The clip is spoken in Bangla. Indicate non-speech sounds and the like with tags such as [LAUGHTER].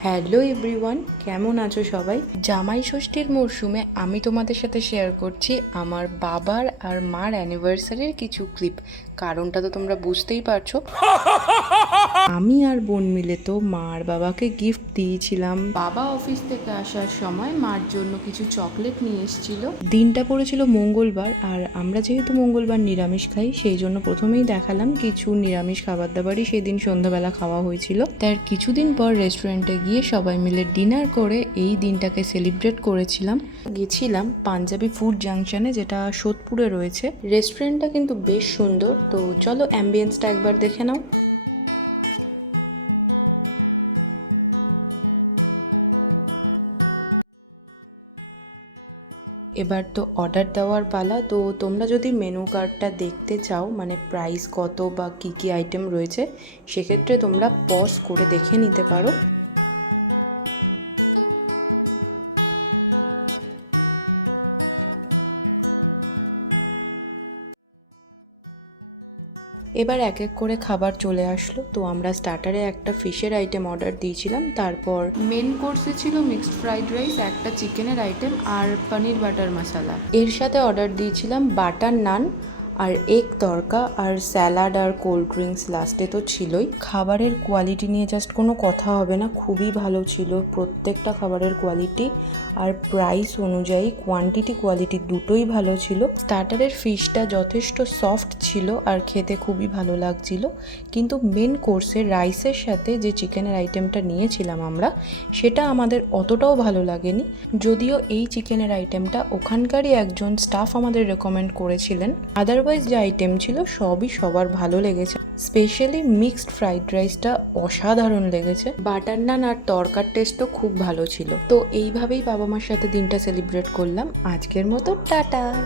হ্যালো এভরিওয়ান, কেমন আছো সবাই? জামাই ষষ্ঠীর মরশুমে আমি তোমাদের সাথে শেয়ার করছি আমার বাবার আর মার অ্যানিভার্সারির কিছু ক্লিপ কারণটা তো তোমরা বুঝতেই পারছ। [LAUGHS] আমি আর বোন মিলে তো মার বাবাকে গিফট দিয়েছিলাম। বাবা অফিস থেকে আসার সময় মার জন্য কিছু চকলেট নিয়ে এসেছিল। দিনটা পড়েছিল মঙ্গলবার আর আমরা যেহেতু মঙ্গলবার নিরামিষ খাই সেই জন্য প্রথমেই দেখালাম কিছু নিরামিষ খাবার দাবারই সেদিন সন্ধ্যাবেলা খাওয়া হয়েছিল। তার কিছুদিন পর রেস্টুরেন্টে গিয়ে সবাই মিলে ডিনার করে এই দিনটাকে সেলিব্রেট করেছিলাম। গেছিলাম পাঞ্জাবি ফুড জাংশনে যেটা সোদপুরে রয়েছে। রেস্টুরেন্টটা কিন্তু বেশ সুন্দর তো চলো অ্যাম্বিয়েন্সটা একবার দেখে নাও। এবার তো অর্ডার দেওয়ার পালা। তো তোমরা যদি মেনু কার্ডটা দেখতে চাও মানে প্রাইস কত বা কি কি আইটেম রয়েছে, সেক্ষেত্রে তোমরা পজ করে দেখে নিতে পারো। এবার এক এক করে খাবার চলে আসলো। তো আমরা স্টার্টারে একটা ফিশের আইটেম অর্ডার দিয়েছিলাম। তারপর মেন কোর্সে ছিল মিক্সড ফ্রাইড রাইস একটা চিকেনের আইটেম আর পনির বাটার মশালা এর সাথে অর্ডার দিয়েছিলাম বাটার নান আর এগ তরকা আর স্যালাড আর কোল্ড ড্রিঙ্কস লাস্টে তো ছিলই। খাবারের কোয়ালিটি নিয়ে জাস্ট কোনো কথা হবে না, খুবই ভালো ছিল প্রত্যেকটা খাবারের কোয়ালিটি আর প্রাইস অনুযায়ী কোয়ান্টিটি কোয়ালিটি দুটোই ভালো ছিল। স্টার্টারের ফিশটা যথেষ্ট সফট ছিল আর খেতে খুবই ভালো লাগছিল। কিন্তু মেন কোর্সে রাইসের সাথে যে চিকেনের আইটেমটা নিয়েছিলাম আমরা, সেটা আমাদের অতটাও ভালো লাগেনি। যদিও এই চিকেনের আইটেমটা ওখানকারই একজন স্টাফ আমাদের রেকমেন্ড করেছিলেন। আদারওয়াইজ যে আইটেম ছিল, সবই সবার ভালো লেগেছে। স্পেশালি মিক্সড ফ্রাইড রাইসটা অসাধারণ লেগেছে। বাটার নান আর তরকার টেস্টও খুব ভালো ছিল। তো এইভাবেই বাবা মার সাথে দিনটা সেলিব্রেট করলাম। আজকের মতো টাটা!